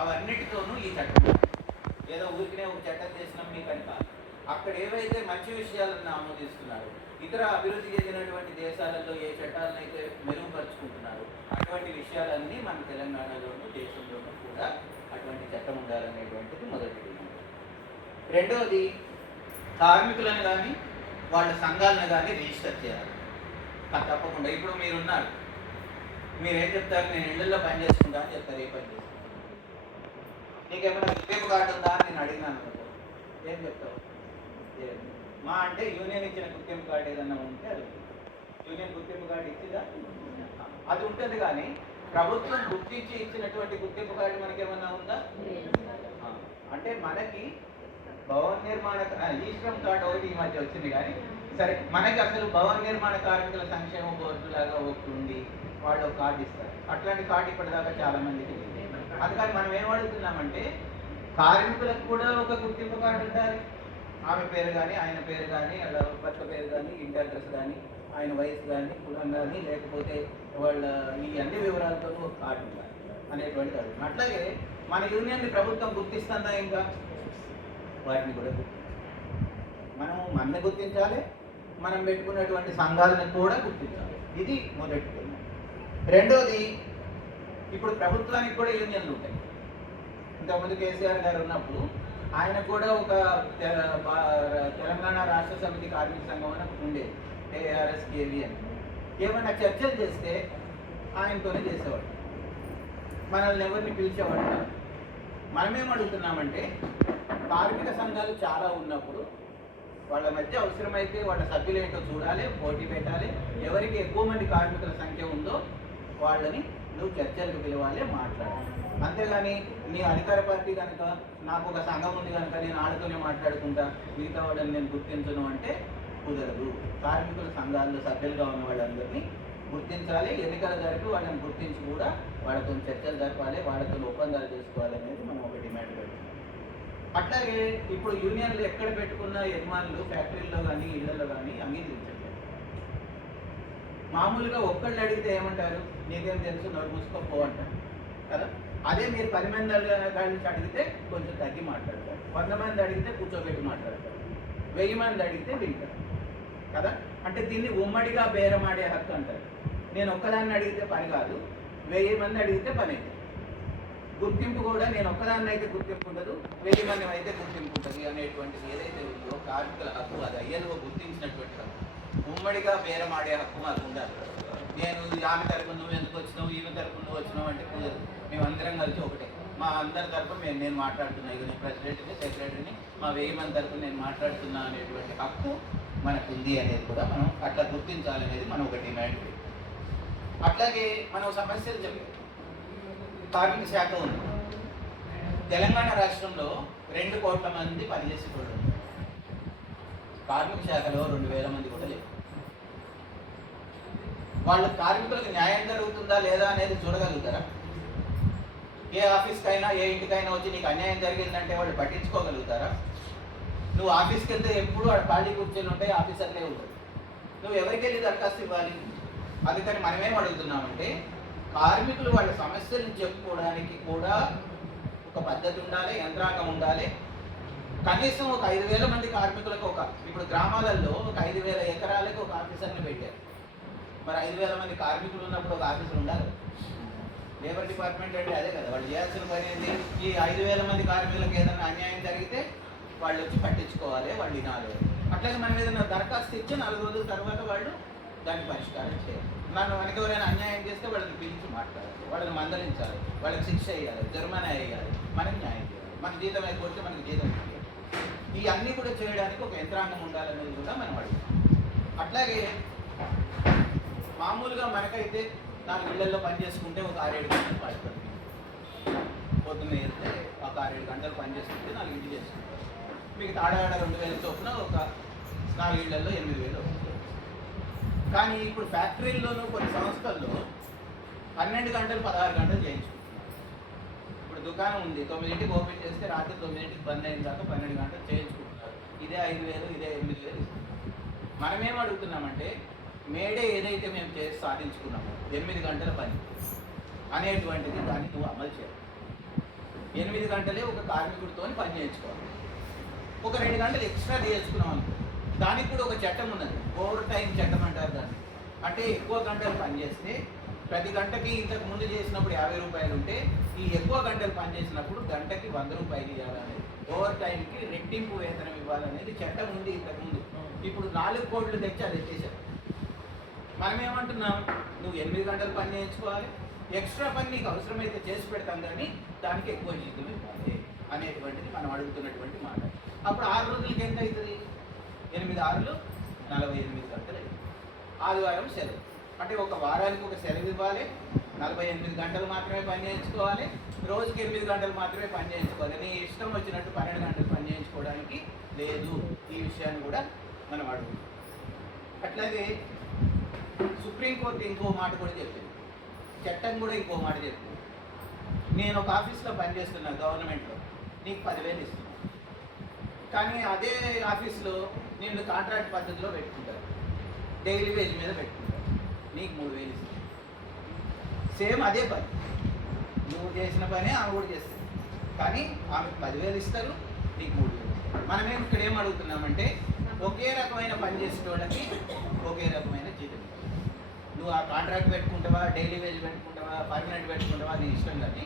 అవన్నిటితోనూ ఈ చట్టం ఏదో ఊరికినే ఒక చట్టం చేసినాం మీ కనుక కాదు. అక్కడ ఏవైతే మంచి విషయాలను ఆమోదిస్తున్నారు ఇతర అభివృద్ధి చెందినటువంటి దేశాలలో ఏ చట్టాలను అయితే మెరుగుపరుచుకుంటున్నారు అటువంటి విషయాలన్నీ మన తెలంగాణలోనూ దేశంలోనూ కూడా అటువంటి చట్టం ఉండాలనేటువంటిది మొదటి డిమాండ్ రెండవది కార్మికులను కానీ వాళ్ళ సంఘాలను కానీ రిజిస్టర్ చేయాలి. అది తప్పకుండా. ఇప్పుడు మీరున్నారు. మీరేం చెప్తారు? నేను ఇళ్ళల్లో పని చేసుకుంటా అని చెప్తారు ఏ పని చేసుకుంటా నీకేమైనా గుర్తింపు కార్డు ఉందా అని నేను అడిగినాను. అనుకో. ఏం చెప్తావు? ఏం? మా అంటే యూనియన్ ఇచ్చిన గుర్తింపు కార్డు ఏదన్నా ఉంటే అది యూనియన్ గుర్తింపు కార్డు ఇచ్చిందా? అది ఉంటుంది కానీ ప్రభుత్వం గుర్తించి ఇచ్చినటువంటి గుర్తింపు కార్డు మనకేమన్నా ఉందా? అంటే మనకి భవన నిర్మాణ ఈ శ్రమ్ కార్డు ఒకటి ఈ మధ్య వచ్చింది కానీ సరే మనకి అసలు భవన నిర్మాణ కార్మికుల సంక్షేమ బోర్డు లాగా ఒకటి ఉంది. వాళ్ళు ఒక కార్డు ఇస్తారు. అట్లాంటి కార్డు ఇప్పటిదాకా చాలా మందికి లేదు. అందుకని మనం ఏం అడుగుతున్నామంటే కార్మికులకు కూడా ఒక గుర్తింపు కార్డు ఉండాలి. ఆమె పేరు కానీ ఆయన పేరు కానీ అలా భర్త పేరు కానీ ఇంటి అడ్రస్ కానీ ఆయన వయసు కానీ కులం కానీ లేకపోతే వాళ్ళ ఈ అన్ని వివరాలతో ఒక కార్డు ఉండాలి అనేటువంటి అడుగు అట్లాగే మన యూనియన్ని ప్రభుత్వం గుర్తిస్తుందా ఇంకా? వాటిని కూడా గుర్తించాలి. మనం మనని గుర్తించాలి మనం పెట్టుకున్నటువంటి సంఘాలను కూడా గుర్తించాలి. ఇది మొదటి రెండోది ఇప్పుడు ప్రభుత్వానికి కూడా యూనియన్లు ఉంటాయి. ఇంతకుముందు కేసీఆర్ గారు ఉన్నప్పుడు ఆయన కూడా ఒక బా- తెలంగాణ రాష్ట్ర సమితి కార్మిక సంఘం అని ఉండేది. ఏఆర్ఎస్ కేవీ అని. ఏమైనా చర్చలు చేస్తే ఆయనతోనే చేసేవాడు మనల్ని ఎవరిని పిలిచేవాడు మనమేం అడుగుతున్నామంటే కార్మిక సంఘాలు చాలా ఉన్నప్పుడు వాళ్ళ మధ్య అవసరమైతే వాళ్ళ సభ్యులు ఏంటో చూడాలి పోటీ పెట్టాలి. ఎవరికి ఎక్కువ మంది కార్మికుల సంఖ్య ఉందో వాళ్ళని నువ్వు చర్చలకు పిలవాలి మాట్లాడాలి అంతేగాని నీ అధికార పార్టీ కనుక నాకు ఒక సంఘం ఉంది కనుక నేను ఆడుతూనే మాట్లాడుకుంటా మిగతా వాళ్ళని నేను గుర్తించను అంటే కుదరదు. కార్మికుల సంఘాల్లో సభ్యులుగా ఉన్న వాళ్ళందరినీ గుర్తించాలి. ఎన్నికల జరిపి వాళ్ళని గుర్తించి కూడా వాళ్ళతో చర్చలు జరపాలి వాళ్ళతో ఒప్పందాలు చేసుకోవాలి అనేది మనం ఒక డిమాండ్ పెడుతున్నాం అట్లాగే ఇప్పుడు యూనియన్లు ఎక్కడ పెట్టుకున్న యజమానులు ఫ్యాక్టరీల్లో కానీ ఇళ్ళలో కానీ అంగీకరించారు. మామూలుగా ఒక్కళ్ళు అడిగితే ఏమంటారు? నీకేం తెలుసు? నడు మూసుకోపో అంటారు. కదా? అదే మీరు పది మంది నుంచి అడిగితే కొంచెం తగ్గి మాట్లాడతారు. వంద మంది అడిగితే కూర్చోబెట్టి మాట్లాడతారు. వెయ్యి మంది అడిగితే వింటారు. కదా? అంటే దీన్ని ఉమ్మడిగా బేరమాడే హక్కు అంటారు. నేను ఒక్కదాన్ని అడిగితే పని కాదు. వెయ్యి మంది అడిగితే పని అవుతుంది గుర్తింపు కూడా నేను ఒక్కదాన్ని అయితే గుర్తింపు ఉండదు. వెయ్యి మంది అయితే గుర్తింపు ఉంటుంది అనేటువంటిది ఏదైతే ఉందో కార్మికుల హక్కు అది అయ్యలో గుర్తించినటువంటి హక్కు. ఉమ్మడిగా బేరమాడే హక్కు మాకు ఉండాలి. నేను ఆమె తరపు నువ్వు ఎందుకు వచ్చినావు? ఈమె తరపు నువ్వు వచ్చినావు అంటే కుదరదు. మేమందరం కలిసి ఒకటే. మా అందరి తరపు మేము నేను మాట్లాడుతున్నా. ఇక నేను ప్రెసిడెంట్ని సెక్రటరీని మా వెయ్యి మంది తరపు నేను మాట్లాడుతున్నా అనేటువంటి హక్కు మనకు ఉంది అనేది కూడా మనం అట్లా గుర్తించాలనేది మనం ఒక డిమాండ్. అట్లాగే మనం సమస్యలు చెప్పాం. కార్మిక శాఖ ఉంది. తెలంగాణ రాష్ట్రంలో రెండు కోట్ల మంది పనిచేసే వాళ్ళు ఉన్నారు. కార్మిక శాఖలో రెండు వేల మంది కూడా లేరు. వాళ్ళ కార్మికులకు న్యాయం జరుగుతుందా లేదా అనేది చూడగలుగుతారా? ఏ ఆఫీస్కైనా ఏ ఇంటికైనా వచ్చి నీకు అన్యాయం జరిగిందంటే వాళ్ళు పట్టించుకోగలుగుతారా? నువ్వు ఆఫీస్కి వెళ్తే ఎప్పుడు ఆడ ఖాళీ కూర్చొని ఉంటాయి ఆఫీసర్లే ఉంటాయి నువ్వు ఎవరికి వెళ్ళి దరఖాస్తు ఇవ్వాలి? అందుకని మనమేం అడుగుతున్నామంటే కార్మికులు వాళ్ళ సమస్యలను చెప్పుకోవడానికి కూడా ఒక పద్ధతి ఉండాలి యంత్రాంగం ఉండాలి. కనీసం ఒక ఐదు వేల మంది కార్మికులకు ఒక ఇప్పుడు గ్రామాలలో ఒక ఐదు వేల ఎకరాలకు ఒక ఆఫీసర్ని పెట్టారు. మరి ఐదు వేల మంది కార్మికులు ఉన్నప్పుడు ఒక ఆఫీసర్ ఉండాలి. లేబర్ డిపార్ట్మెంట్ అంటే అదే కదా వాళ్ళు చేయాల్సిన పని ఏంటి? ఈ ఐదు వేల మంది కార్మికులకు ఏదైనా అన్యాయం జరిగితే వాళ్ళు వచ్చి పట్టించుకోవాలి వాళ్ళు వినాలి. అట్లాగే మనం ఏదైనా దరఖాస్తు ఇచ్చి నాలుగు రోజుల తర్వాత వాళ్ళు దాన్ని పరిష్కారం చేయాలి. మనం మనకి ఎవరైనా అన్యాయం చేస్తే వాళ్ళని పిలిచి మాట్లాడాలి వాళ్ళని మందలించాలి వాళ్ళకి శిక్ష వేయాలి జరిమానా వేయాలి మనకి న్యాయం చేయాలి. మన జీతం అయిపోతే మనకి జీతం ఇవ్వాలి. ఈ అన్నీ కూడా చేయడానికి ఒక యంత్రాంగం ఉండాలనేది కూడా మనం అడుగుతాం అట్లాగే మామూలుగా మనకైతే నాలుగు ఇళ్ళలో పని చేసుకుంటే ఒక ఆరేడు గంటలు పడుతుంది. పొద్దున్న వెళ్తే ఒక ఆరేడు గంటలు పని చేసుకుంటే నాలుగు ఇంటికి చేసుకుంటారు మీకు తాడాడ రెండు వేల చొప్పున ఒక నాలుగు ఇళ్ళలో ఎనిమిది వేలు వస్తుంది కానీ ఇప్పుడు ఫ్యాక్టరీల్లోనూ కొన్ని సంస్థల్లో పన్నెండు గంటలు పదహారు గంటలు చేయించుకుంటున్నారు. ఇప్పుడు దుకాణం ఉంది తొమ్మిదింటికి ఓపెన్ చేస్తే రాత్రి తొమ్మిదింటికి బంద్ అయిన తర్వాత పన్నెండు గంటలు చేయించుకుంటున్నారు. ఇదే ఐదు వేలు ఇదే ఎనిమిది వేలు ఇస్తున్నారు. మనమేం అడుగుతున్నామంటే మేడే ఏదైతే మేము చేసి సాధించుకున్నామో ఎనిమిది గంటల పని. అనేటువంటిది దాన్ని నువ్వు అమలు చేయాలి. ఎనిమిది గంటలే ఒక కార్మికుడితో పని చేయించుకోవాలి ఒక రెండు గంటలు ఎక్స్ట్రా చేయించుకున్నాం అనుకో దానికి కూడా ఒక చట్టం ఉన్నది. ఓవర్ టైం చట్టం అంటారు దాన్ని. అంటే ఎక్కువ గంటలు పని చేస్తే ప్రతి గంటకి ఇంతకు ముందు చేసినప్పుడు యాభై రూపాయలు ఉంటే ఈ ఎక్కువ గంటలు పని చేసినప్పుడు గంటకి వంద రూపాయలు ఇవ్వాలనేది. ఓవర్ టైంకి రెట్టింపు వేతనం ఇవ్వాలనేది చట్టం ఉంది ఇంతకు ముందు. ఇప్పుడు నాలుగు కోట్లు తెచ్చి అది ఎత్తేసారు మనం ఏమంటున్నాం? నువ్వు ఎనిమిది గంటలు పని చేయించుకోవాలి ఎక్స్ట్రా పని నీకు అవసరమైతే చేసి పెడతాం కానీ దానికి ఎక్కువ జీతం ఇవ్వాలి అనేటువంటిది మనం అడుగుతున్నటువంటి మాట. అప్పుడు ఆరు రోజులకి ఎంత అవుతుంది ఎనిమిది ఆరులు నలభై ఎనిమిది గంటలు ఆదివారం సెలవు. అంటే ఒక వారానికి ఒక సెలవు ఇవ్వాలి. నలభై ఎనిమిది గంటలు మాత్రమే పని చేయించుకోవాలి రోజుకి ఎనిమిది గంటలు మాత్రమే పని చేయించుకోవాలి నీ ఇష్టం వచ్చినట్టు పన్నెండు గంటలు పని చేయించుకోవడానికి లేదు. ఈ విషయాన్ని కూడా మనం అడుగుతాం అట్లాగే సుప్రీంకోర్టు ఇంకో మాట కూడా చెప్పింది. చట్టం కూడా ఇంకో మాట చెప్పింది. నేను ఒక ఆఫీస్లో పనిచేస్తున్నా గవర్నమెంట్లో. నీకు పదివేలు ఇస్తున్నా. కానీ అదే ఆఫీస్లో నిన్ను కాంట్రాక్ట్ పద్ధతిలో పెట్టుకుంటారు. డైలీ వేజ్ మీద పెట్టుకుంటారు. నీకు మూడు వేలు ఇస్తుంది సేమ్ అదే పని. నువ్వు చేసిన పనే ఆమె కూడా చేస్తుంది. కానీ ఆమెకు పదివేలు ఇస్తారు నీకు మూడు వేలు ఇస్తారు. మనమేం ఇక్కడ ఏం అడుగుతున్నామంటే ఒకే రకమైన పని చేసే వాళ్ళకి ఒకే రకమైన నువ్వు ఆ కాంట్రాక్ట్ పెట్టుకుంటావా డైలీ వేజ్ పెట్టుకుంటావా పర్మనెంట్ పెట్టుకుంటావా నీ ఇష్టం కానీ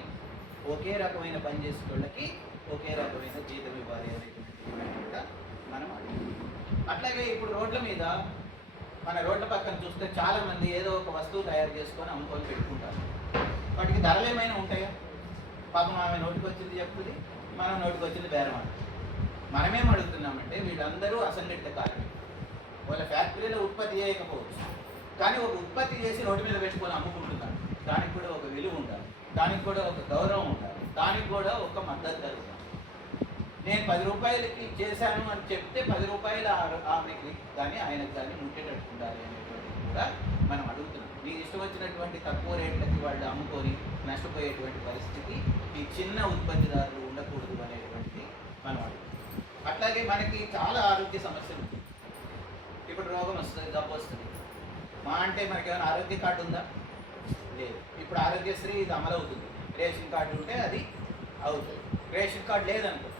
ఒకే రకమైన పని చేసే వాళ్ళకి ఒకే రకమైన జీతం ఇవ్వాలి అనేటువంటి కూడా మనం అట్లాగే ఇప్పుడు రోడ్ల మీద మన రోడ్ల పక్కన చూస్తే చాలామంది ఏదో ఒక వస్తువు తయారు చేసుకొని అమ్ముకొని పెట్టుకుంటారు. వాటికి ధరలు ఏమైనా ఉంటాయా? పాపం ఆమె నోటికి వచ్చింది చెప్తుంది మనం నోటికి వచ్చింది బేరం అంట. మనమేం అడుగుతున్నామంటే వీళ్ళందరూ అసంఘటిత కార్మికులు. వాళ్ళ ఫ్యాక్టరీలో ఉత్పత్తి చేయకపోవచ్చు. కానీ ఒక ఉత్పత్తి చేసి రోడ్డు మీద పెట్టుకొని అమ్ముకుంటున్నాడు దానికి కూడా ఒక విలువ ఉండాలి. దానికి కూడా ఒక గౌరవం ఉండాలి. దానికి కూడా ఒక మద్దతు ధర ఉండాలి. నేను పది రూపాయలకి చేశాను అని చెప్తే పది రూపాయలు ఆమెకి కానీ ఆయనకు కానీ ముట్టేటట్టు ఉండాలి అనేటువంటిది కూడా మనం అడుగుతున్నాం. మీకు ఇష్టం వచ్చినటువంటి తక్కువ రేట్లకి వాళ్ళు అమ్ముకొని నష్టపోయేటువంటి పరిస్థితి ఈ చిన్న ఉత్పత్తిదారులు ఉండకూడదు అనేటువంటిది మనం అడుగుతున్నాం. అట్లాగే మనకి చాలా ఆరోగ్య సమస్యలు ఇప్పుడు రోగం వస్తుంది జబ్బు వస్తుంది. మా అంటే మనకి ఏమైనా ఆరోగ్య కార్డు ఉందా? లేదు. ఇప్పుడు ఆరోగ్యశ్రీ ఇది అమలు అవుతుంది రేషన్ కార్డు ఉంటే అది అవుతుంది. రేషన్ కార్డు లేదనుకో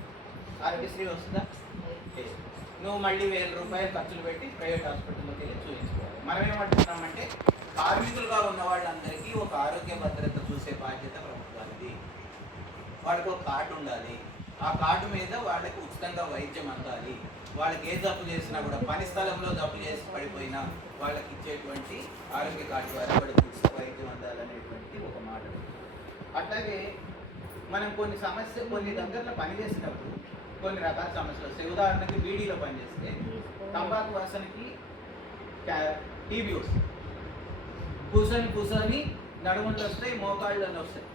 ఆరోగ్యశ్రీ వస్తుందా? లేదు. నువ్వు మళ్ళీ వేల రూపాయలు ఖర్చులు పెట్టి ప్రైవేట్ హాస్పిటల్లోకి వెళ్ళి చూపించుకోవాలి మనం ఏమంటున్నామంటే కార్మికులుగా ఉన్న వాళ్ళందరికీ ఒక ఆరోగ్య భద్రత చూసే బాధ్యత ప్రభుత్వానికి వాళ్ళకి ఒక కార్డు ఉండాలి. ఆ కార్డు మీద వాళ్ళకి ఉచితంగా వైద్యం అందాలి. వాళ్ళకి ఏ జబ్బు చేసినా కూడా పని స్థలంలో జబ్బు చేసి పడిపోయినా వాళ్ళకి ఇచ్చేటువంటి ఆరోగ్య కార్డు ద్వారా వాళ్ళకి ఉచిత వైద్యం అందాలనేటువంటి ఒక మాట. అట్లాగే మనం కొన్ని సమస్య కొన్ని దగ్గరలో పనిచేసినప్పుడు కొన్ని రకాల సమస్యలు వస్తాయి. ఉదాహరణకి బీడీలో పనిచేస్తే తంబాకు వాసనకి టీబీ వస్తుంది కూర్చొని కూర్చొని నడుములు వస్తాయి మోకాళ్ళని వస్తాయి.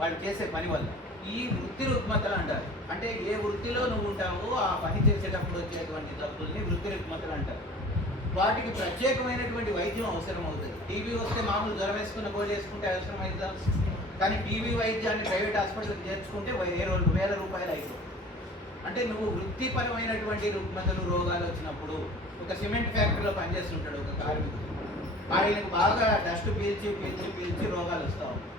వాళ్ళు చేసే పని వల్ల. ఈ వృత్తి రుగ్మతలు అంటారు. అంటే ఏ వృత్తిలో నువ్వు ఉంటావో ఆ పని చేసేటప్పుడు వచ్చేటువంటి జబ్బుల్ని వృత్తి రుగ్మతలు అంటారు. వాటికి ప్రత్యేకమైనటువంటి వైద్యం అవసరం అవుతుంది టీబీ వస్తే మామూలు జ్వరం వేసుకున్న గోళీ వేసుకుంటే అవసరం అవుతుంది కానీ టీబీ వైద్యాన్ని ప్రైవేట్ హాస్పిటల్కి చేర్చుకుంటే ఏ రెండు వేల రూపాయలు అయిపోతుంది అంటే నువ్వు వృత్తిపరమైనటువంటి రుగ్మతలు రోగాలు వచ్చినప్పుడు ఒక సిమెంట్ ఫ్యాక్టరీలో పనిచేస్తుంటాడు ఒక కార్మికుడు. ఆయనకు బాగా డస్ట్ పీల్చి పీల్చి పీల్చి రోగాలు వస్తూ ఉంటాయి.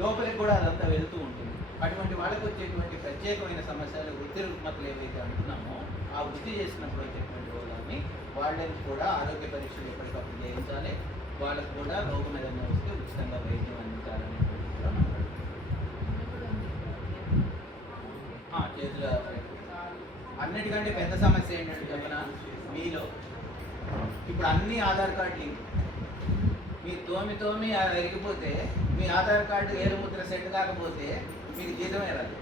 లోపలికి కూడా అదంతా వెళుతూ ఉంటుంది. అటువంటి వాళ్ళకు వచ్చేటువంటి ప్రత్యేకమైన సమస్యలు వృత్తి రుగ్మతలు ఏవైతే అంటున్నామో ఆ వృత్తి చేసినప్పుడు అయితే రోగాన్ని వాళ్ళని కూడా ఆరోగ్య పరీక్షలు ఎప్పటికప్పుడు చేయించాలి. వాళ్ళకు కూడా రోగం ఏదైనా వస్తే ఉచితంగా వైద్యం అందించాలని కూడా చేతుల అన్నిటికంటే పెద్ద సమస్య ఏంటంటే చెప్పనా? మీలో. ఇప్పుడు అన్ని ఆధార్ కార్డు లింక్ మీ తోమి తోమి ఎరిగిపోతే మీ ఆధార్ కార్డు ఏలుముద్ర సెట్ కాకపోతే మీకు జీతమే రాదు.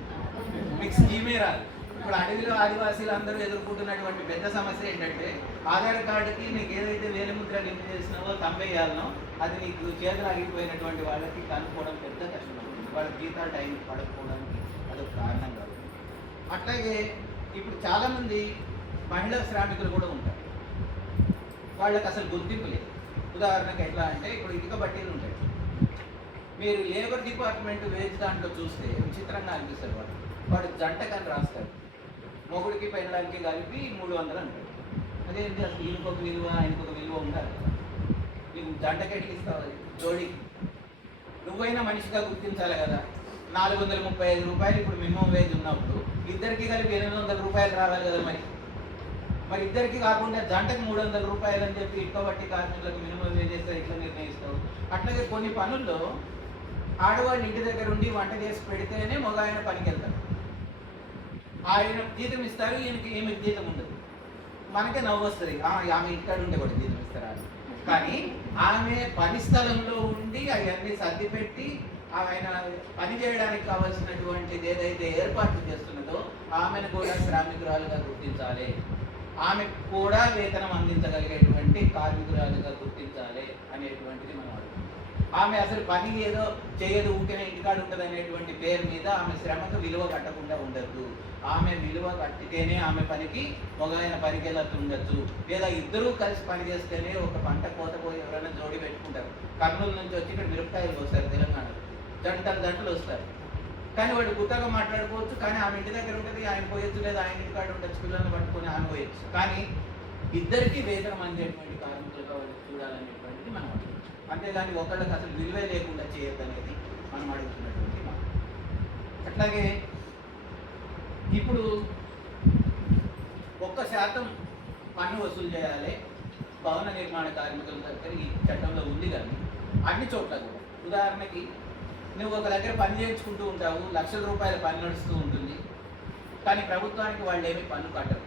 మీకు స్కీమే రాదు. ఇప్పుడు అడవిలో ఆదివాసీలు అందరూ ఎదుర్కొంటున్నటువంటి పెద్ద సమస్య ఏంటంటే ఆధార్ కార్డుకి నీకు ఏదైతే వేలిముద్ర లింక్ చేసినావో తంబేయాలనో అది నీకు చేతులు ఆగిపోయినటువంటి వాళ్ళకి కనుక్కోవడం పెద్ద కష్టం. వాళ్ళ జీతాలు టైం పడకపోవడానికి అదొక కారణం కాదు. అట్లాగే ఇప్పుడు చాలామంది మహిళా శ్రామికులు కూడా ఉంటారు. వాళ్ళకి అసలు గుర్తింపు లేదు. ఉదాహరణకు ఎట్లా అంటే ఇప్పుడు ఇటుక బట్టీలు ఉంటాయి. మీరు లేబర్ డిపార్ట్మెంట్ వేజ్ దాంట్లో చూస్తే విచిత్రంగా అనిపిస్తారు వాడు వాడు అని రాస్తారు. మొగుడికి పెళ్ళడానికి కలిపి మూడు వందలు అంటారు అదేంటి అసలు ఈయనకు ఒక విలువ ఆయనకు ఒక విలువ ఉండాలి. నీకు జంటకెట్లు ఇస్తావు అది? జోడీకి. నువ్వైనా మనిషిగా గుర్తించాలి కదా. నాలుగు వందల ముప్పై ఐదు రూపాయలు ఇప్పుడు మినిమం వేజ్ ఉన్నప్పుడు ఇద్దరికి కలిపి ఎనిమిది వందల రూపాయలు రావాలి కదా మరి. మరి ఇద్దరికి కాకుండా జంటకి మూడు వందల రూపాయలు అని చెప్పి ఇక్కబట్టి కార్మికులకు మినిమం వేజ్ చేస్తే ఇట్లా నిర్ణయిస్తావు? అట్లాగే కొన్ని పనుల్లో ఆడవాళ్ళు ఇంటి దగ్గర ఉండి వంట చేసి పెడితేనే మగ ఆయన పనికి వెళ్తారు ఆయన జీతం ఇస్తారు ఈయనకి ఈమెకి జీతం ఉండదు. మనకే నవ్వు వస్తుంది ఆమె ఇక్కడ ఉండే కూడా జీతం ఇస్తారు కానీ ఆమె పని స్థలంలో ఉండి అవన్నీ సర్ది పెట్టి ఆయన పని చేయడానికి కావాల్సినటువంటిది ఏదైతే ఏర్పాట్లు చేస్తున్నదో ఆమెను కూడా శ్రామికురాలుగా గుర్తించాలి. ఆమె కూడా వేతనం అందించగలిగేటువంటి కార్మికురాలుగా గుర్తించాలి అనేటువంటిది మనం అడుగుతాం ఆమె అసలు పని ఏదో చేయదు ఊరికే ఇంటికాడ ఉంటుంది అనేటువంటి పేరు మీద ఆమె శ్రమకు విలువ కట్టకుండా ఉండద్దు. ఆమె విలువ కట్టితేనే ఆమె పనికి మొగలైన పనికి వెళ్ళట్టు ఉండొచ్చు లేదా ఇద్దరూ కలిసి పని చేస్తేనే ఒక పంట కోత పోయి ఎవరైనా జోడి పెట్టుకుంటారు. కర్నూలు నుంచి వచ్చి ఇక్కడ మిరపకాయలు వస్తారు తెలంగాణలో. జంటలు జంటలు వస్తారు. కానీ వాడు గుట్టగా మాట్లాడుకోవచ్చు కానీ ఆమె ఇంటి దగ్గర ఉంటుంది ఆయన పోయొచ్చు లేదా ఆయన ఇంటి కాడ ఉండొచ్చు పిల్లల్ని పట్టుకొని ఆమె పోయొచ్చు. కానీ ఇద్దరికి వేతనం అందేటువంటి కార్మికులుగా వాళ్ళు చూడాలనేటువంటిది మనం అంటే అంతేగాని ఒకళ్ళకి అసలు విలువే లేకుండా చేయొద్దనేది మనం అడుగుతున్నటువంటి మాట. అట్లాగే ఇప్పుడు ఒక్క శాతం పన్ను వసూలు చేయాలి భవన నిర్మాణ కార్మికుల దగ్గర ఈ చట్టంలో ఉంది కానీ అన్ని చోట్ల కూడా. ఉదాహరణకి నువ్వు ఒక దగ్గర పని చేయించుకుంటూ ఉంటావు లక్షల రూపాయల పని నడుస్తూ ఉంటుంది కానీ ప్రభుత్వానికి వాళ్ళు ఏమీ పన్ను కట్టరు.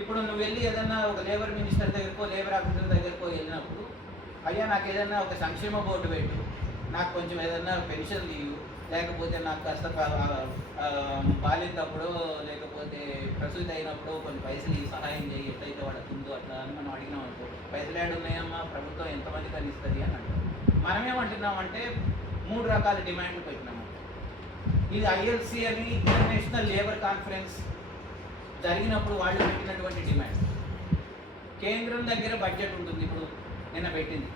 ఇప్పుడు నువ్వు వెళ్ళి ఏదన్నా ఒక లేబర్ మినిస్టర్ దగ్గరకో లేబర్ ఆఫీసర్ దగ్గరకో వెళ్ళినప్పుడు అయ్యా నాకు ఏదన్నా ఒక సంక్షేమ బోర్డు పెట్టు. నాకు కొంచెం ఏదన్నా పెన్షన్ లీవ్ లేకపోతే నాకు కాస్త బాలినప్పుడు లేకపోతే ప్రసూతి అయినప్పుడు కొన్ని పైసలు సహాయం చేయి ఎట్లయితే వాళ్ళకి ఉందో అట్లా అని మనం అడిగినాం అనుకో పైసలు ఏడు ఉన్నాయమ్మా ప్రభుత్వం ఎంతమంది కనిస్తుంది అని అంటాం మనం ఏమంటున్నామంటే మూడు రకాల డిమాండ్లు పెట్టినాము ఇది ఐఎల్సి అని ఇంటర్నేషనల్ లేబర్ కాన్ఫరెన్స్ జరిగినప్పుడు వాళ్ళు పెట్టినటువంటి డిమాండ్. కేంద్రం దగ్గర బడ్జెట్ ఉంటుంది. ఇప్పుడు నిన్న పెట్టింది.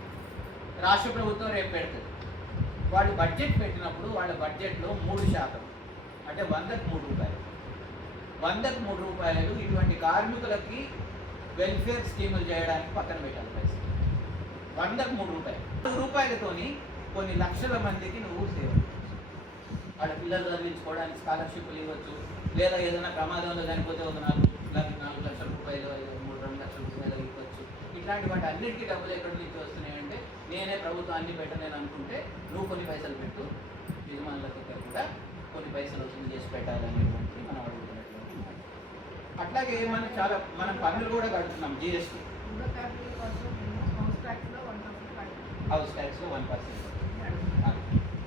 రాష్ట్ర ప్రభుత్వం రేపు పెడుతుంది. వాళ్ళు బడ్జెట్ పెట్టినప్పుడు వాళ్ళ బడ్జెట్లో మూడు శాతం అంటే వందకు మూడు రూపాయలు. వందకు మూడు రూపాయలు ఇటువంటి కార్మికులకి వెల్ఫేర్ స్కీములు చేయడానికి పక్కన పెట్టాలి పైసలు. వందకు మూడు రూపాయలు. రూపాయలతోని కొన్ని లక్షల మందికి నువ్వు సేవ వాళ్ళ పిల్లలు చదివించుకోవడానికి స్కాలర్షిప్లు ఇవ్వచ్చు లేదా ఏదైనా ప్రమాదంలో చనిపోతే ఒక నాలుగు లక్ష- నాలుగు లక్షల రూపాయలు ఐదు మూడు రెండు లక్షల రూపాయలు ఇవ్వచ్చు ఇట్లాంటి వాటి అన్నిటికీ డబ్బులు ఎక్కడి నుంచి వస్తున్నాయంటే నేనే ప్రభుత్వాన్ని పెట్టలేను అనుకుంటే నువ్వు కొన్ని పైసలు పెట్టు. యజమానులకు దగ్గర కూడా కొన్ని పైసలు వసూలు చేసి పెట్టాలనేటువంటి మనం అడుగుతున్నటువంటి అట్లాగే మనం చాలా మనం పన్నులు కూడా కడుతున్నాం GST house tax one percent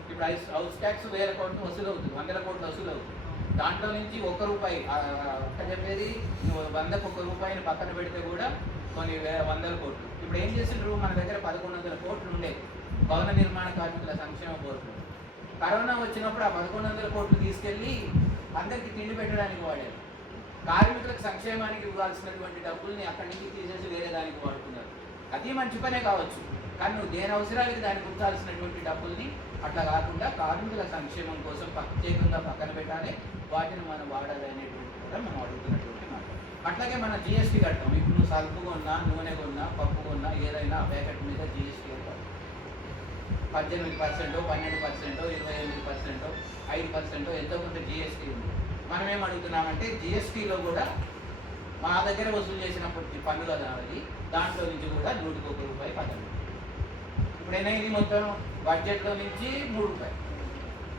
ఇప్పుడు హౌస్ ట్యాక్స్ వేల కోట్లు వసూలు అవుతుంది వందల కోట్లు వసూలు అవుతుంది. దాంట్లో నుంచి ఒక్క రూపాయి అక్కడ చెప్పేది నువ్వు వందకు ఒక్క రూపాయిని పక్కన పెడితే కూడా కొన్ని వందల కోట్లు. ఇప్పుడు ఏం చేసిండ్రు? మన దగ్గర పదకొండు వందల కోట్లు ఉండే. భవన నిర్మాణ కార్మికుల సంక్షేమ కోర్టు కరోనా వచ్చినప్పుడు ఆ పదకొండు వందల కోట్లు తీసుకెళ్ళి అందరికి తిండి పెట్టడానికి వాడారు. కార్మికులకు సంక్షేమానికి ఇవ్వాల్సినటువంటి డబ్బుల్ని అక్కడి నుంచి తీసేసి వేరే దానికి వాడుతున్నారు. అది మంచి పనే కావచ్చు. కానీ నువ్వు దేని అవసరాలకి దానికి ఉంచాల్సినటువంటి డబ్బుల్ని అట్లా కాకుండా కార్మికుల సంక్షేమం కోసం ప్రత్యేకంగా పక్కన పెట్టాలి. వాటిని మనం వాడాలి అనేటువంటి కూడా మనం అడుగుతున్నట్టు అట్లాగే మన జిఎస్టీ కట్టాం. ఇప్పుడు నువ్వు సరుకు కొన్నా నూనె కొన్నా పప్పు కొన్నా ఏదైనా ప్యాకెట్ మీద జిఎస్టీ కట్టాలి పద్దెనిమిది పర్సెంట్ పన్నెండు పర్సెంట్ ఇరవై ఎనిమిది పర్సెంట్ ఐదు పర్సెంట్ ఎంతో కొంత జిఎస్టీ ఉంది. మనం ఏం అడుగుతున్నామంటే జిఎస్టీలో కూడా మా దగ్గర వసూలు చేసినప్పటి పన్నుల దానికి దాంట్లో నుంచి కూడా నూటికి ఒక రూపాయి పదండి ఇప్పుడు ఇది మొత్తం బడ్జెట్లో నుంచి మూడు రూపాయలు.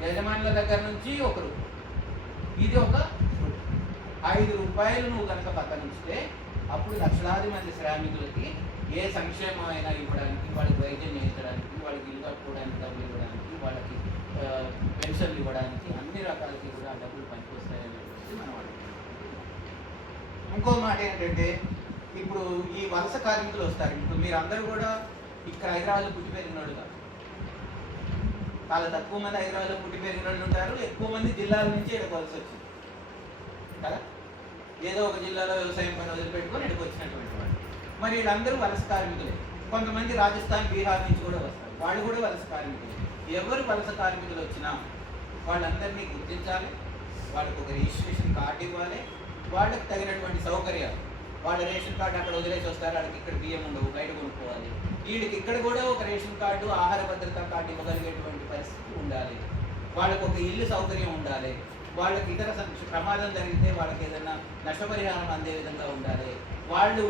యజమానుల దగ్గర నుంచి ఒక రూపాయి. ఇది ఒక ఐదు రూపాయలు నువ్వు కనుక పక్కన ఉంచితే అప్పుడు లక్షలాది మంది శ్రామికులకి ఏ సంక్షేమం అయినా ఇవ్వడానికి వాళ్ళకి వైద్యం చేయించడానికి వాళ్ళకి ఇల్లు కట్టుకోవడానికి డబ్బులు ఇవ్వడానికి వాళ్ళకి పెన్షన్లు ఇవ్వడానికి అన్ని రకాలకి కూడా ఆ డబ్బులు చెప్పేసి మనం అడుగుతున్నాం ఇంకో మాట ఏంటంటే ఇప్పుడు ఈ వలస కార్మికులు వస్తారు. ఇప్పుడు మీరు కూడా ఇక్కడ హైదరాబాద్లో పుట్టి పెరిగిన వాళ్ళు కాదు. చాలా తక్కువ మంది హైదరాబాద్లో పుట్టి పెరిగిన వాళ్ళు ఉంటారు. ఎక్కువ మంది జిల్లాల నుంచి ఇక్కడ వలస వచ్చింది. కదా ఏదో ఒక జిల్లాలో వ్యవసాయం పని వదిలిపెట్టుకొని ఇక్కడికి వచ్చినటువంటి వాళ్ళు. మరి వీళ్ళందరూ వలస కార్మికులే. కొంతమంది రాజస్థాన్ బీహార్ నుంచి కూడా వస్తారు. వాళ్ళు కూడా వలస కార్మికులే. ఎవరు వలస కార్మికులు వచ్చినా వాళ్ళందరినీ గుర్తించాలి. వాళ్ళకు ఒక రిజిస్ట్రేషన్ కార్డు ఇవ్వాలి. వాళ్ళకి తగినటువంటి సౌకర్యాలు. వాళ్ళ రేషన్ కార్డు అక్కడ వదిలేసి వస్తారు. వాళ్ళకి ఇక్కడ బియ్యం ఉండవు బయట కొనుక్కోవాలి. వీళ్ళకి ఇక్కడ కూడా ఒక రేషన్ కార్డు ఆహార భద్రత కార్డు ఇవ్వగలిగేటువంటి పరిస్థితి ఉండాలి. వాళ్ళకు ఒక ఇల్లు సౌకర్యం ఉండాలి. వాళ్ళకి ఇతర ప్రమాదం జరిగితే వాళ్ళకి ఏదైనా నష్టపరిహారం అందే విధంగా ఉండాలి. వాళ్ళు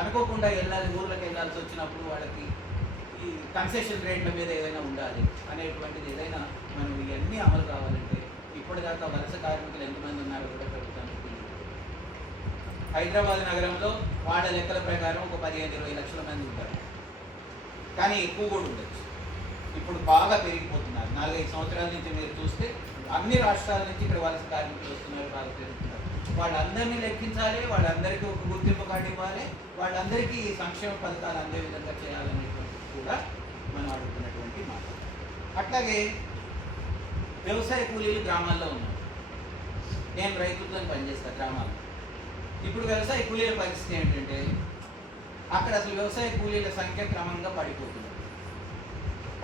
అనుకోకుండా వెళ్ళాలి ఊర్లకు వెళ్ళాల్సి వచ్చినప్పుడు వాళ్ళకి ఈ కన్సెషన్ రేట్ల మీద ఏదైనా ఉండాలి అనేటువంటిది ఏదైనా మనం ఇవన్నీ అమలు కావాలంటే ఇప్పటిదాకా వలస కార్మికులు ఎంతమంది ఉన్నారో కూడా ప్రభుత్వానికి హైదరాబాద్ నగరంలో వాళ్ళ లెక్కల ప్రకారం ఒక పదిహేను ఇరవై లక్షల మంది ఉంటారు. కానీ ఎక్కువ కూడా ఉండొచ్చు. ఇప్పుడు బాగా పెరిగిపోతున్నారు. నాలుగైదు సంవత్సరాల నుంచి మీరు చూస్తే అన్ని రాష్ట్రాల నుంచి ఇక్కడ వలస కార్మికులు వస్తున్నారు బాగా వాళ్ళందరినీ లెక్కించాలి వాళ్ళందరికీ ఒక గుర్తింపు కార్డు ఇవ్వాలి వాళ్ళందరికీ ఈ సంక్షేమ పథకాలు అందే విధంగా చేయాలనేటువంటి కూడా మనం అడుగుతున్నటువంటి మాట. అట్లాగే వ్యవసాయ కూలీలు గ్రామాల్లో ఉన్నారు. నేను రైతులతో పనిచేస్తాను గ్రామాల్లో. ఇప్పుడు వ్యవసాయ కూలీల పరిస్థితి ఏంటంటే అక్కడ అసలు వ్యవసాయ కూలీల సంఖ్య క్రమంగా పడిపోతుంది.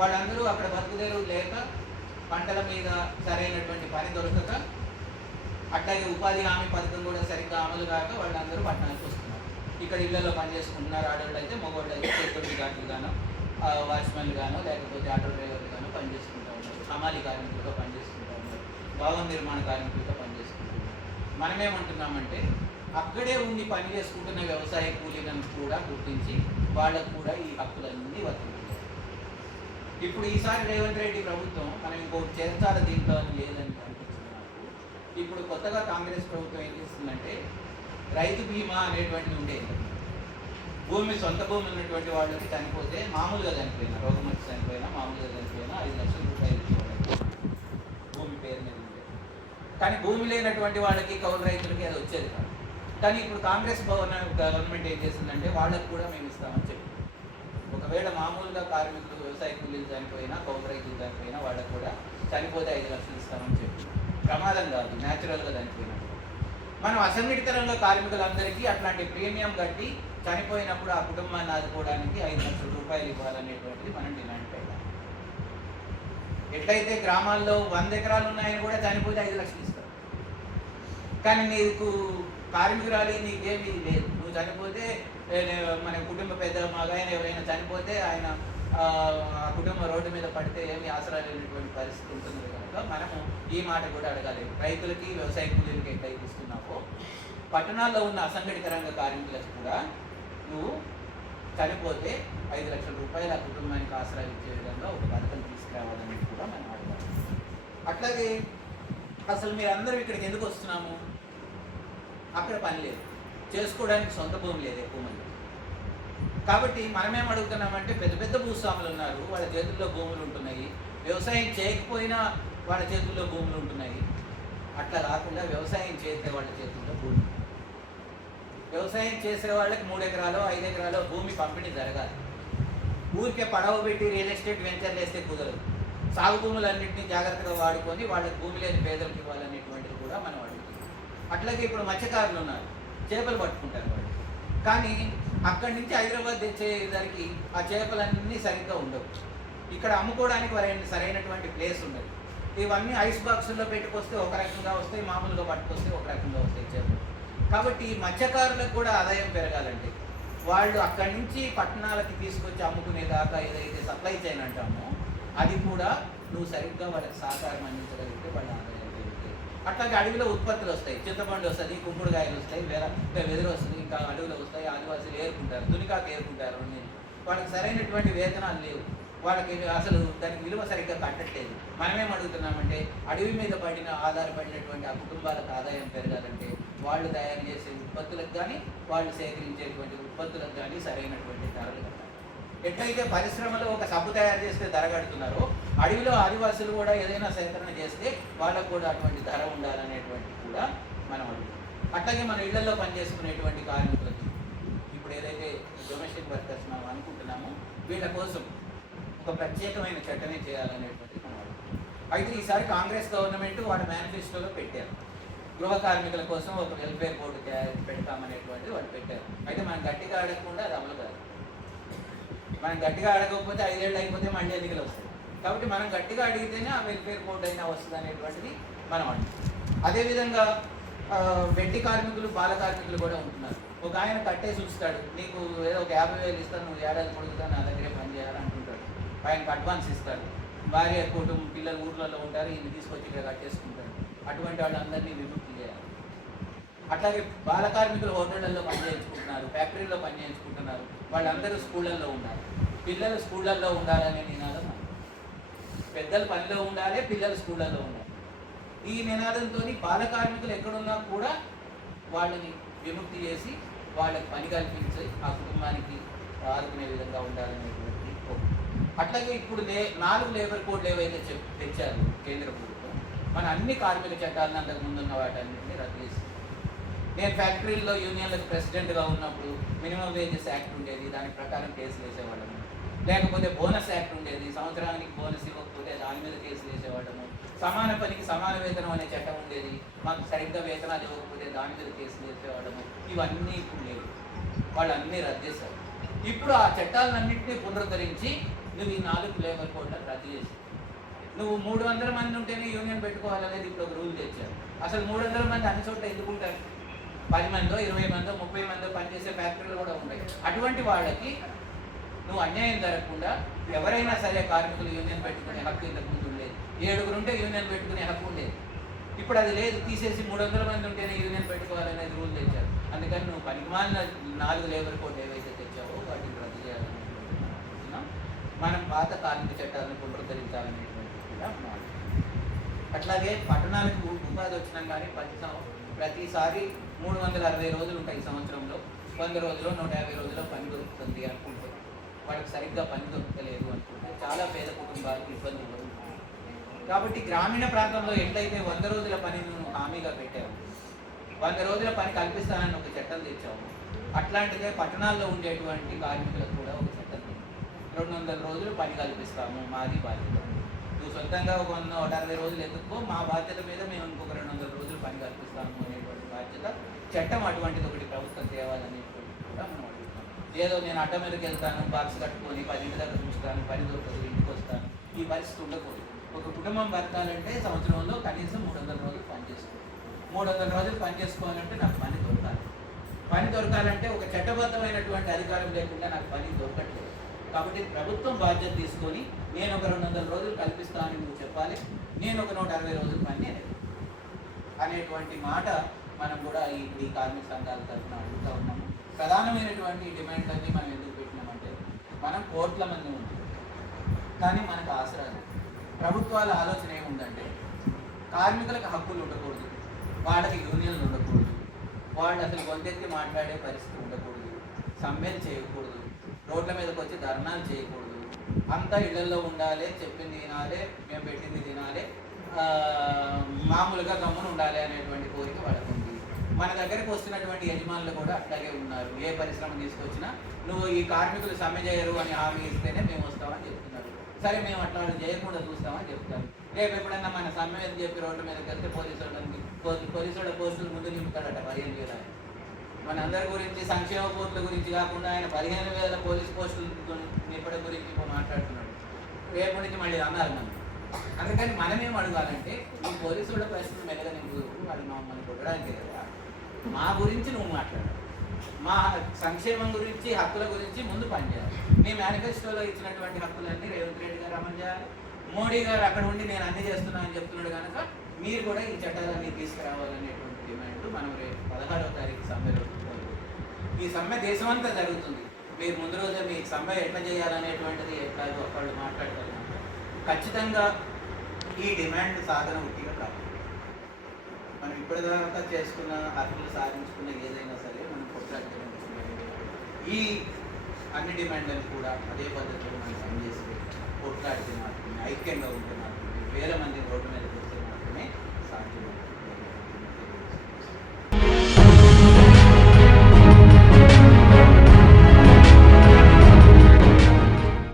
వాళ్ళందరూ అక్కడ బతుకుదేరు లేక పంటల మీద సరైనటువంటి పని దొరకక అట్లాగే ఉపాధి హామీ పథకం కూడా సరిగ్గా అమలు కాక వాళ్ళందరూ పట్టణానికి వస్తున్నారు. ఇక్కడ ఇళ్ళలో పనిచేసుకుంటున్నారు ఆడవాళ్ళు అయితే మగవాళ్ళు అయితే సెక్యూరిటీ గార్డులు గాను వాచ్మెన్లు గాను లేకపోతే ఆటో డ్రైవర్లు గాను పనిచేసుకుంటూ ఉన్నారు. హమాలి కార్మికులుగా పనిచేసుకుంటూ ఉన్నారు. భవన నిర్మాణ కార్మికులుగా పనిచేసుకుంటున్నారు మనమేమంటున్నామంటే అక్కడే ఉండి పని చేసుకుంటున్న వ్యవసాయ కూలీలను కూడా గుర్తించి వాళ్ళకు కూడా ఈ హక్కులన్నీ వర్తించాలి ఇప్పుడు ఈసారి రేవంత్ రెడ్డి ప్రభుత్వం మనం ఇంకోటి చేస్తారు దీంట్లో అని లేదని ఇప్పుడు కొత్తగా కాంగ్రెస్ ప్రభుత్వం ఏం చేస్తుందంటే రైతు బీమా అనేటువంటి ఉండేది. భూమి సొంత భూమి ఉన్నటువంటి వాళ్ళకి చనిపోతే మామూలుగా చనిపోయినా రోగం వచ్చి చనిపోయినా మామూలుగా చనిపోయినా ఐదు లక్షల రూపాయలు భూమి పేరు మీద ఉండే కానీ భూమి లేనటువంటి వాళ్ళకి కౌలు రైతులకి అది వచ్చేది కాదు. కానీ ఇప్పుడు కాంగ్రెస్ గవర్నమెంట్ ఏం చేసిందంటే వాళ్ళకి కూడా మేము ఇస్తామని చెప్పి ఒకవేళ మామూలుగా కార్మికులు వ్యవసాయ కూలీలు చనిపోయినా కౌలు రైతులు చనిపోయినా వాళ్ళకు కూడా చనిపోతే ఐదు లక్షలు ఇస్తామని చెప్పి. ప్రమాదం కాదు న్యాచురల్గా చనిపోయినప్పుడు మనం అసంఘటిత రంగ కార్మికులందరికీ అట్లాంటి ప్రీమియం కట్టి చనిపోయినప్పుడు ఆ కుటుంబాన్ని ఆదుకోవడానికి ఐదు లక్షల రూపాయలు ఇవ్వాలనేటువంటిది మనం డిమాండ్ పెట్టాలి ఎట్లయితే గ్రామాల్లో వంద ఎకరాలు ఉన్నాయని కూడా చనిపోతే ఐదు లక్షలు ఇస్తారు. కానీ నీకు కార్మికురాలి నీకేమీ లేదు. నువ్వు చనిపోతే మన కుటుంబ పెద్ద మగాయన ఎవరైనా చనిపోతే ఆయన ఆ కుటుంబ రోడ్డు మీద పడితే ఏమి ఆసరా లేనటువంటి పరిస్థితి ఉంటుంది కనుక మనము ఈ మాట కూడా అడగాలి. రైతులకి వ్యవసాయ కూలీలకి ఎట్లయితే ఇస్తున్నామో పట్టణాల్లో ఉన్న అసంఘటిత రంగ కార్మికులకు కూడా నువ్వు చనిపోతే ఐదు లక్షల రూపాయలు ఆ కుటుంబానికి ఆసరా ఇచ్చే విధంగా ఒక పథకం తీసుకురావాలని కూడా మనం అడగాలి. అట్లాగే అసలు మీరు అందరూ ఇక్కడికి ఎందుకు వస్తున్నాము? అక్కడ పని లేదు. చేసుకోవడానికి సొంత భూమి లేదు ఎక్కువ మంది. కాబట్టి మనమేం అడుగుతున్నామంటే పెద్ద పెద్ద భూస్వాములు ఉన్నారు వాళ్ళ చేతుల్లో భూములు ఉంటున్నాయి. వ్యవసాయం చేయకపోయినా వాళ్ళ చేతుల్లో భూములు ఉంటున్నాయి. అట్లా కాకుండా వ్యవసాయం చేసే వాళ్ళ చేతుల్లో భూమి. వ్యవసాయం చేసే వాళ్ళకి మూడు ఎకరాలు ఐదు ఎకరాలు భూమి పంపిణీ జరగాలి. ఊరికే పడవ పెట్టి రియల్ ఎస్టేట్ వెంచర్లు వేస్తే కుదరదు. సాగు భూములన్నింటినీ జాగ్రత్తగా వాడుకొని వాళ్ళకి భూమి లేని పేదలకు ఇవ్వాలనేటువంటిది కూడా మనం అడుగుతున్నాం. అట్లాగే ఇప్పుడు మత్స్యకారులు ఉన్నారు. చేపలు పట్టుకుంటారు వాళ్ళు. కానీ అక్కడి నుంచి హైదరాబాద్ తెచ్చేసరికి ఆ చేపలన్నీ సరిగ్గా ఉండవు. ఇక్కడ అమ్ముకోవడానికి సరైనటువంటి ప్లేస్ ఉండదు. ఇవన్నీ ఐస్ బాక్సుల్లో పెట్టుకొస్తే ఒక రకంగా వస్తాయి మామూలుగా పట్టుకొస్తే ఒక రకంగా వస్తాయి చేపలు. కాబట్టి మత్స్యకారులకు కూడా ఆదాయం పెరగాలంటే వాళ్ళు అక్కడి నుంచి పట్టణాలకి తీసుకొచ్చి అమ్ముకునే దాకా ఏదైతే సప్లై చైన్ అంటామో అది కూడా నువ్వు సరిగ్గా వాళ్ళకి సహకారం అందించగలిగితే వాళ్ళ ఆదాయం అట్లాగే అడవిలో ఉత్పత్తులు వస్తాయి. చింతపండు వస్తుంది కుంకుడుకాయలు వస్తాయి వేరే వెదురు వస్తుంది ఇంకా అడవిలో వస్తాయి ఆదివాసులు ఏరుకుంటారు తునికాకు ఏరుకుంటారు వాళ్ళకి సరైనటువంటి వేతనాలు లేవు. వాళ్ళకి అసలు దానికి విలువ సరిగ్గా కట్టట్లేదు మనమేం అడుగుతున్నామంటే అడవి మీద పడిన ఆధారపడినటువంటి ఆ కుటుంబాలకు ఆదాయం పెరగాలంటే వాళ్ళు తయారు చేసే ఉత్పత్తులకు కానీ వాళ్ళు సేకరించేటువంటి ఉత్పత్తులకు కానీ సరైనటువంటి ధరలు కట్టాలి. ఎట్లయితే పరిశ్రమలో ఒక సబ్బు తయారు చేస్తే ధర కడుతున్నారో అడవిలో ఆదివాసులు కూడా ఏదైనా సేకరణ చేస్తే వాళ్ళకు కూడా అటువంటి ధర ఉండాలనేటువంటి కూడా మనం అడుగుతాం. అట్లాగే మన ఇళ్ళలో పనిచేసుకునేటువంటి కార్మికులకి ఇప్పుడు ఏదైతే డొమెస్టిక్ వర్కర్స్ మనం అనుకుంటున్నామో వీళ్ళ కోసం ఒక ప్రత్యేకమైన చట్టమే చేయాలనేటువంటిది మనం అడుగుతాం. అయితే ఈసారి కాంగ్రెస్ గవర్నమెంట్ వాళ్ళ మేనిఫెస్టోలో పెట్టారు. గృహ కార్మికుల కోసం ఒక వెల్ఫేర్ బోర్డు తయారు పెడతామనేటువంటిది వాళ్ళు పెట్టారు. అయితే మనం గట్టిగా అడగకుండా అది అమలు కాదు. మనం గట్టిగా అడగకపోతే ఐదేళ్ళు అయిపోతే మళ్ళీ ఎన్నికలు వస్తాయి. కాబట్టి మనం గట్టిగా అడిగితేనే ఆ వెల్ఫేర్ బోర్డు అయినా వస్తుంది అనేటువంటిది మనం అడుగుతాం అదేవిధంగా వెట్టి కార్మికులు బాల కార్మికులు కూడా ఉంటున్నారు. ఒక ఆయన కట్టే చూస్తాడు. నీకు ఏదో ఒక యాభై వేలు ఇస్తాను నువ్వు ఏడాది పొడుగుతా నా దగ్గరే పని చేయాలంటుంటాడు ఆయనకు అడ్వాన్స్ ఇస్తాడు. భార్య కుటుంబం పిల్లలు ఊర్లలో ఉంటారు ఈయన తీసుకొచ్చి ఇక్కడ కట్టేసుకుంటారు అటువంటి వాళ్ళందరినీ విముక్తి చేయాలి. అట్లాగే బాల కార్మికులు హోటళ్ళలో పని చేయించుకుంటున్నారు ఫ్యాక్టరీలో పని చేయించుకుంటున్నారు. వాళ్ళందరూ స్కూళ్ళల్లో ఉన్నారు పిల్లలు స్కూళ్ళల్లో ఉండాలనే నినాదం పెద్దలు పనిలో ఉండాలి పిల్లలు స్కూళ్ళల్లో ఉండాలి. ఈ నినాదంతో బాల కార్మికులు ఎక్కడున్నా కూడా వాళ్ళని విముక్తి చేసి వాళ్ళకి పని కల్పించి ఆ కుటుంబానికి ఆదుకునే విధంగా ఉండాలనేటువంటి అట్లాగే ఇప్పుడు లే నాలుగు లేబర్ కోడ్లు ఏవైతే చెప్ తెచ్చారు కేంద్ర ప్రభుత్వం మన అన్ని కార్మిక చట్టాలను అంతకు ముందున్న వాటన్నింటినీ రద్దు చేసి నేను ఫ్యాక్టరీల్లో యూనియన్లకు ప్రెసిడెంట్గా ఉన్నప్పుడు మినిమం వేజెస్ యాక్ట్ ఉండేది దాని ప్రకారం కేసులు వేసేవాళ్ళము. లేకపోతే బోనస్ యాక్ట్ ఉండేది సంవత్సరానికి బోనస్ ఇవ్వకపోతే దాని మీద కేసులు వేసేవాళ్ళము. సమాన పనికి సమాన వేతనం అనే చట్టం ఉండేది మాకు సరిగ్గా వేతనాలు ఇవ్వకపోతే దాని మీద కేసులు వేసేవాళ్ళము. ఇవన్నీ ఇప్పుడు లేవు. వాళ్ళు అన్నీ రద్దు చేశారు. ఇప్పుడు ఆ చట్టాలన్నింటినీ పునరుద్ధరించి నువ్వు ఈ నాలుగు లేబర్ కోడ్లను రద్దు చేసి నువ్వు మూడు వందల మంది ఉంటేనే యూనియన్ పెట్టుకోవాలనేది ఇప్పుడు ఒక రూల్ తెచ్చారు. అసలు మూడు వందల మంది అన్ని చోట్ల ఎందుకుంటారు? పది మందో ఇరవై మందో ముప్పై మందో పనిచేసే ఫ్యాక్టరీలు కూడా ఉన్నాయి. అటువంటి వాళ్ళకి నువ్వు అన్యాయం జరగకుండా ఎవరైనా సరే కార్మికులు యూనియన్ పెట్టుకునే హక్కు ఇంతకు ముందు ఉండేది. ఏడుగురు ఉంటే యూనియన్ పెట్టుకునే హక్కు ఉండేది. ఇప్పుడు అది లేదు తీసేసి మూడు వందల మంది ఉంటేనే యూనియన్ పెట్టుకోవాలనేది రూల్ తెచ్చారు. అందుకని నువ్వు పనికిమాలిన నాలుగు లేబర్ కోడ్ ఏవైతే తెచ్చావో వాటిని రద్దు చేయాలనుకుంటున్నాం మనం పాత కార్మిక చట్టాలను పునరుద్ధరించాలనేటువంటి కూడా అట్లాగే పట్టణాలకు ఉపాధి వచ్చినా కానీ ప్రతి ప్రతిసారి మూడు వందల అరవై రోజులు ఉంటాయి ఈ సంవత్సరంలో. వంద రోజులు నూట యాభై రోజుల్లో పని దొరుకుతుంది అనుకుంటే. వాళ్ళకి సరిగ్గా పని దొరకలేదు అనుకుంటే చాలా పేద కుటుంబాలకు ఇబ్బంది ఉంటుంది కాబట్టి గ్రామీణ ప్రాంతంలో ఎట్లయితే వంద రోజుల పనిని నువ్వు హామీగా పెట్టావు వంద రోజుల పని కల్పిస్తానని ఒక చట్టం తెచ్చావు అట్లాంటిదే పట్టణాల్లో ఉండేటువంటి కార్మికులకు కూడా ఒక చట్టం రెండు వందల రోజులు పని కల్పిస్తాము మాది బాధ్యత. నువ్వు సొంతంగా ఒక వంద నూట అరవై రోజులు ఎందుకో మా బాధ్యత మీద మేము ఇంకొక రెండు వందల రోజులు పని కల్పిస్తాము బాధ్యత. చట్టం అటువంటిది ఒకటి ప్రభుత్వం తేవాలని కూడా మనం అడుగుతాం. ఏదో నేను అడ్డ మీదకి వెళ్తాను బాక్స్ కట్టుకొని పదింటి దగ్గర చూస్తాను పని దొరకదు ఇంటికి వస్తాను ఈ పరిస్థితి ఉండకూడదు. ఒక కుటుంబం బతకాలంటే సంవత్సరంలో కనీసం మూడు వందల రోజులు పని చేసుకోవాలి. మూడు వందల రోజులు పని చేసుకోవాలంటే నాకు పని దొరకాలి. పని దొరకాలంటే ఒక చట్టబద్ధమైనటువంటి అధికారం లేకుండా నాకు పని దొరకట్లేదు. కాబట్టి ప్రభుత్వం బాధ్యత తీసుకొని నేను ఒక రెండు వందల రోజులు కల్పిస్తానని నువ్వు చెప్పాలి. నేను ఒక నూట అరవై రోజులు పని అనేటువంటి మాట మనం కూడా ఈ ఈ కార్మిక సంఘాల తరఫున అడుగుతూ ఉన్నాము. ప్రధానమైనటువంటి డిమాండ్ అన్నీ మనం ఎందుకు పెట్టినామంటే మనం కోట్ల మంది ఉంటాం. కానీ మనకు ఆసరా ప్రభుత్వాల ఆలోచన ఏముందంటే కార్మికులకు హక్కులు ఉండకూడదు. వాళ్ళకి యూనియన్లు ఉండకూడదు. వాళ్ళు అసలు గొంతెత్తి మాట్లాడే పరిస్థితి ఉండకూడదు. సమ్మెలు చేయకూడదు. రోడ్ల మీదకి వచ్చి ధర్నాలు చేయకూడదు. అంతా ఇళ్ళలో ఉండాలి చెప్పింది తినాలి మేము పెట్టింది తినాలి మామూలుగా గమ్మున ఉండాలి అనేటువంటి కోరిక వాళ్ళకు మన దగ్గరకు వస్తున్నటువంటి యజమానులు కూడా అట్లాగే ఉన్నారు. ఏ పరిశ్రమ తీసుకొచ్చినా నువ్వు ఈ కార్మికులు సమ్మె చేయరు అని హామీ ఇస్తేనే మేము వస్తామని చెప్తున్నారు. సరే మేము అట్లా చేయకుండా చూస్తామని చెప్తారు. రేపు ఎప్పుడన్నా మన సమ్మె అని చెప్పి రోడ్డు మీద కలిస్తే పోలీసు వాళ్ళకి పో- పోలీసు వాళ్ళ పోస్టులు ముందు నింపుతాడట పదిహేను వేల మన అందరి గురించి సంక్షేమ పోస్టుల గురించి కాకుండా ఆయన పదిహేను వేల పోలీస్ పోస్టులు నింపడం గురించి ఇప్పుడు మాట్లాడుతున్నాడు. రేపు నుంచి మళ్ళీ అన్నారు మనం అందుకని మనమేం అడగాలంటే ఈ పోలీసు వాళ్ళ పరిస్థితులు మెల్లగా నింపు వాళ్ళు మమ్మల్ని కొట్టడానికి కదా. మా గురించి నువ్వు మాట్లాడు. మా సంక్షేమం గురించి హక్కుల గురించి ముందు పనిచేయాలి. మీ మేనిఫెస్టోలో ఇచ్చినటువంటి హక్కులన్నీ రేవంత్ రెడ్డి గారు అమలు చేయాలి. మోడీ గారు అక్కడ ఉండి నేను అన్ని చేస్తున్నా అని చెప్తున్నాడు కనుక మీరు కూడా ఈ చట్టాలన్నీ తీసుకురావాలనేటువంటి డిమాండ్ మనం రేపు పదహారవ తారీఖు సమ్మెలో ఈ సమ్మె దేశమంతా జరుగుతుంది. మీరు ముందు రోజే మీ సమ్మె ఎట్లా చేయాలనేటువంటిది ఎట్లా ఒకళ్ళు మాట్లాడతారు ఖచ్చితంగా ఈ డిమాండ్ సాధన ఉట్టిగా కాదు మనం ఇప్పటిదాకా చేసుకున్న హక్కులు సాధించుకున్న ఏదైనా సరే మనం కొట్లాడుతూనే ఈ అన్ని డిమాండ్లను కూడా అదే పద్ధతిలో మనం పనిచేసి కొట్లాడితే మాత్రమే ఐక్యంగా ఉంటే మాత్రమే వేల మంది రోడ్డు మీద